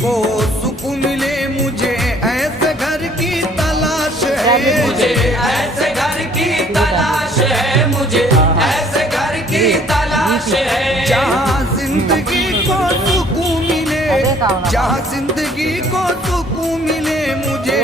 को सुकून मिले मुझे ऐसे घर की तलाश है। मुझे ऐसे घर की तलाश है, मुझे ऐसे घर की तलाश है। जहाँ जिंदगी को सुकून मिले, जहाँ जिंदगी को सुकून मिले मुझे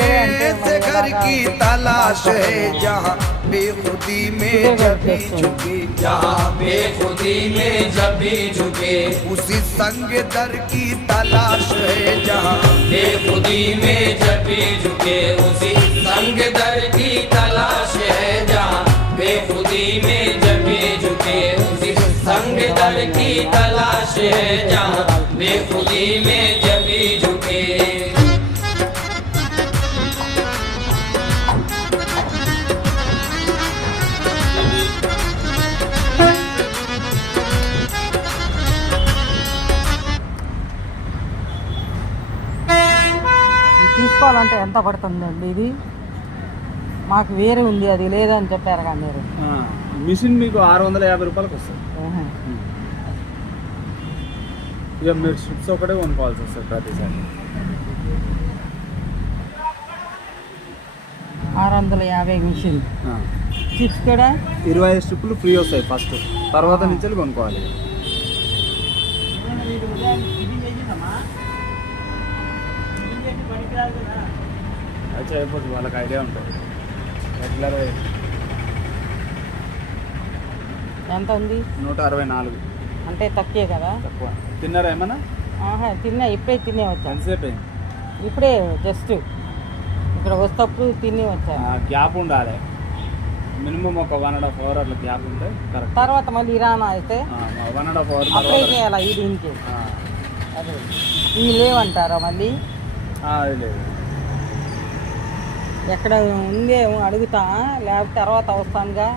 ऐसे घर की तलाश है। जहाँ बेखुदी में जब भी झुके, जहाँ बेखुदी में जब भी झुके, उसी संग दर की तलाश है। जहाँ बेखुदी में जब भी झुके, उसी संग दर की तलाश है। जहाँ बेखुदी में जब भी झुके, उसी संग दर की तलाश है। जहाँ बेखुदी में जब भी झुके। తీసుకోవాలంటే ఎంత పడుతుందండి ఇది? మాకు వేరే ఉంది, అది లేదని చెప్పారు కదా మీరు. మిషన్ మీకు 650 రూపాయలకు వస్తుంది. ఇక మీరు స్ట్రిప్స్ ఒకటే కొనుక్కోవాల్సి వస్తుంది ప్రతిసారి. 650 మిషన్ స్ట్రిప్స్ కూడా 25 స్ట్రిప్లు ఫ్రీ వస్తాయి ఫస్ట్, తర్వాత నుంచి కొనుక్కోవాలి. అయితే అయిపోతుంది, వాళ్ళకి ఐడియా ఉంటుంది. రెగ్యులర్ ఎంత ఉంది? 164. అంటే తక్కువే కదా? తక్కువ. తిన్నారా ఏమన్నా? తిన్నా, ఇప్పుడే తినే వచ్చా. ఎంతసేపు అయింది? ఇప్పుడే జస్ట్ ఇక్కడ వస్తప్పుడు తిని వచ్చా. గ్యాప్ ఉండాలి మినిమం ఒక 1.5 అవర్ అట్లా గ్యాప్ ఉంటే కరెక్ట్. తర్వాత మళ్ళీ ఇరానా అయితే 1.5 అవర్ అప్లై చేయాలా ఈ దీనికి? అదే ఇవి లేవంటారా మళ్ళీ? అది లేదు. ఎక్కడ ఉందేమో అడుగుతా, లేకపోతే తర్వాత వస్తానుగా.